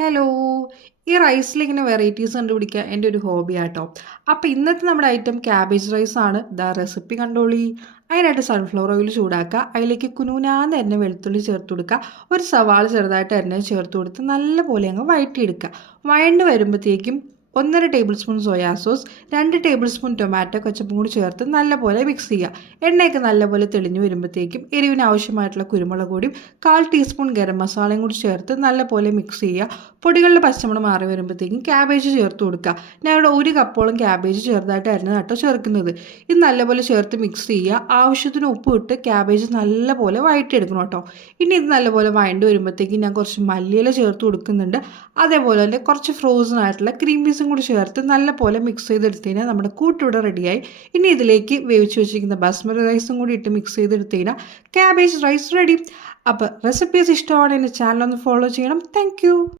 Hello! ഈ റൈസിലിങ്ങനെ varieties കണ്ടുപിടിക്കുക എൻ്റെ ഒരു ഹോബിയാട്ടോ. അപ്പോൾ ഇന്നത്തെ നമ്മുടെ ഐറ്റം ക്യാബേജ് റൈസാണ്. ദാ റെസിപ്പി കണ്ടോളി. അതിനായിട്ട് സൺഫ്ലവർ ഓയിൽ ചൂടാക്കുക. അതിലേക്ക് കുനുകുനാന്ന് അരിഞ്ഞ വെളുത്തുള്ളി ചേർത്ത് കൊടുക്കുക. ഒരു സവാള ചെറുതായിട്ട് അരിഞ്ഞത് ചേർത്ത് കൊടുത്ത് നല്ലപോലെ അങ്ങ് വഴറ്റിയെടുക്കുക. വഴണ്ട് വരുമ്പോഴത്തേക്കും 1½ tablespoon soya sauce, 2 tablespoon tomato കെച്ചപ്പും കൂടി ചേർത്ത് നല്ലപോലെ മിക്സ് ചെയ്യുക. എണ്ണയൊക്കെ നല്ലപോലെ തെളിഞ്ഞു വരുമ്പോഴത്തേക്കും എരിവിന് ആവശ്യമായിട്ടുള്ള കുരുമുളക് പൊടിയും 1/4 ടീസ്പൂൺ ഗരം മസാലയും കൂടി ചേർത്ത് നല്ലപോലെ മിക്സ് ചെയ്യുക. പൊടികളുടെ പച്ചമണം മാറി വരുമ്പോഴത്തേക്കും ക്യാബേജ് ചേർത്ത് കൊടുക്കുക. ഞാൻ ഇവിടെ 1 കപ്പോളം ക്യാബേജ് ചെറുതായിട്ട് അരിഞ്ഞതാട്ടോ ചേർക്കുന്നത്. ഇത് നല്ലപോലെ ചേർത്ത് മിക്സ് ചെയ്യുക. ആവശ്യത്തിന് ഉപ്പ് ഇട്ട് ക്യാബേജ് നല്ലപോലെ വഴറ്റിയെടുക്കണം കേട്ടോ. ഇനി ഇത് നല്ലപോലെ വഴണ്ട് വരുമ്പോഴത്തേക്കും ഞാൻ കുറച്ച് മല്ലിയില ചേർത്ത് കൊടുക്കുന്നുണ്ട്. അതേപോലെ തന്നെ കുറച്ച് ഫ്രോസൺ ആയിട്ടുള്ള ക്രീം പീസും കൂടി ചേർത്ത് നല്ലപോലെ മിക്സ് ചെയ്തെടുത്ത് കഴിഞ്ഞാൽ നമ്മുടെ കൂട്ടിവിടെ റെഡിയായി. ഇനി ഇതിലേക്ക് വേവിച്ച് വെച്ചിരിക്കുന്ന ബസ്മതി റൈസും കൂടി ഇട്ട് മിക്സ് ചെയ്തെടുത്ത് കഴിഞ്ഞാൽ ക്യാബേജ് റൈസ് റെഡി. അപ്പോൾ റെസിപ്പീസ് ഇഷ്ടമാണ് എൻ്റെ ചാനൽ ഒന്ന് ഫോളോ ചെയ്യണം. താങ്ക്